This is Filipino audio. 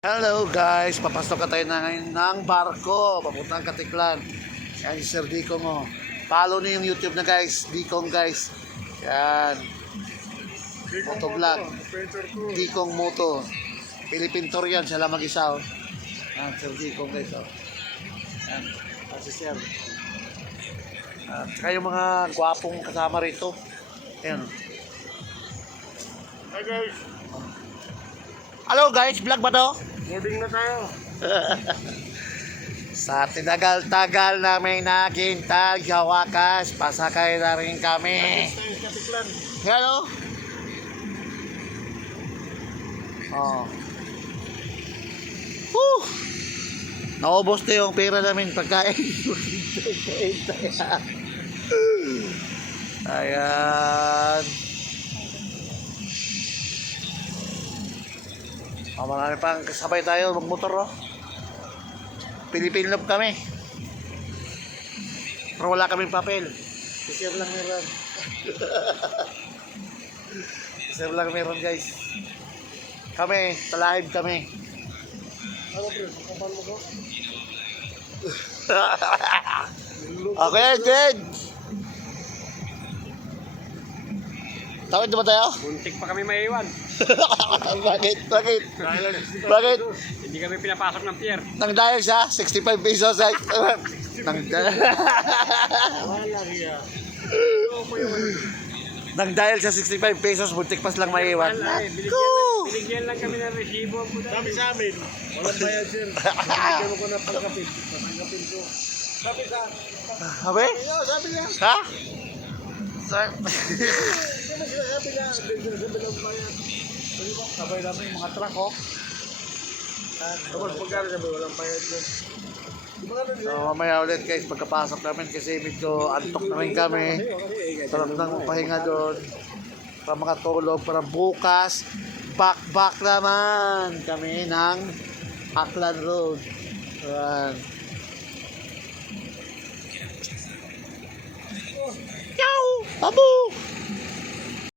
Hello guys, papasok ka tayo na ngayon ng barko papuntang Katiklan. Yan si Sir Dikong mo. Follow niyo yung YouTube na guys, Dikong guys. Yan. Motovlog. Dikong Moto. Philippine tour yan, siya lang mag-isa oh. Yan, Sir Dikong guys oh. Yan, si Sir. Tsaka yung mga gwapong kasama rito. Yan. Hi guys, Hello guys, vlog ba to? boarding na tayo. Sa tinagal-tagal namin nakintay sa wakas, pasakay na rin kami. Tayo sa Katiklan. Hello? Oh. Whew! Naubos na yung pera namin pagkain. Ayan. Marami pang kasabay tayo magmotor oh. Philippine love kami. Pero wala kaming papel. Sir lang meron. Sir lang meron guys. Kami, talahib kami. Ano bro, kapal mo ko? Okay, good. Tawid ba tayo? Muntik pa kami maiwan. Bakit? Bakit? Hindi kami pinapasok ng pier. Nang dahil sa 65 pesos ay nang Wala riya. nang dahil sa 65 pesos muntik pas lang maiwan. Binigyan lang kami ng resibo. Sabi sa amin, walang bayad sir. Binigyan mo ko na pangkapit. Pangkapit ko. Sabi sa Abe? sabi niya. Ha? Sabi niya, sabi lang bayad. Sabay namin yung mga truck oh. Tapos pagkano sabi, walang bayad sir. So mamaya ulit guys pagkapasok namin kasi medyo antok na rin kami. Sarap nang pahinga doon. Para makatulog para bukas back naman kami ng Aklan Road. Ayan. Yow! Babu!